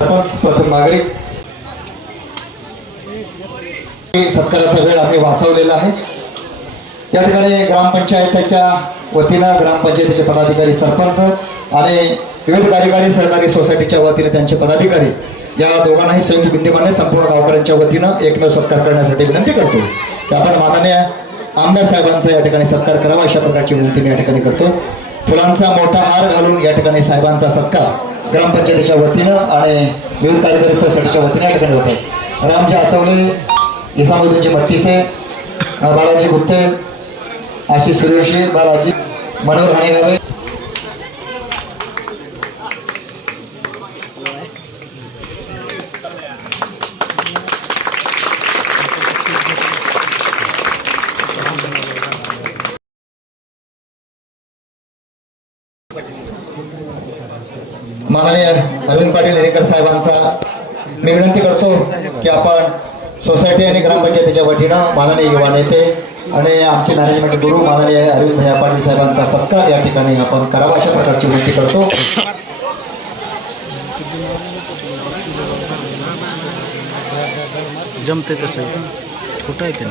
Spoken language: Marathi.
नागरिक. सत्काराचा वेळ आम्ही वाचवलेला आहे. या ठिकाणी ग्रामपंचायतीच्या वतीनं ग्रामपंचायतीचे पदाधिकारी सरपंच आणि विविध कार्यकारी सहकारी सोसायटीच्या वतीने त्यांचे पदाधिकारी या दोघांनाही संयुक्त बिंदीमाने संपूर्ण गावकऱ्यांच्या वतीनं एकमेव सत्कार करण्यासाठी विनंती करतो. की आपण माननीय आमदार साहेबांचा या ठिकाणी सत्कार करावा अशा प्रकारची विनंती मी या ठिकाणी करतो. फुलांचा मोठा हार घालून या ठिकाणी साहेबांचा सत्कार. ग्रामपंचायतीच्या वतीनं आणि विविध कार्यकारी सोसायटीच्या वतीने या ठिकाणी होतो रामजी आचवले इसामुद्दीनजी बत्तीसे बालाजी गुप्ते आशिष सूर्यवंशी बालाजी मनोहर हाणेगावे. माननीय नवीन पाटील हेरेकर साहेबांचा मी विनंती करतो की आपण सोसायटी आणि ग्रामपंचायतीच्या वतीनं माननीय युवा नेते आणि आमचे मॅनेजमेंट गुरु माननीय अरविंद भैया पाटील साहेबांचा सत्कार या ठिकाणी आपण करावा अशा प्रकारची विनंती करतो. जमते तसं. कुठं आहे ते?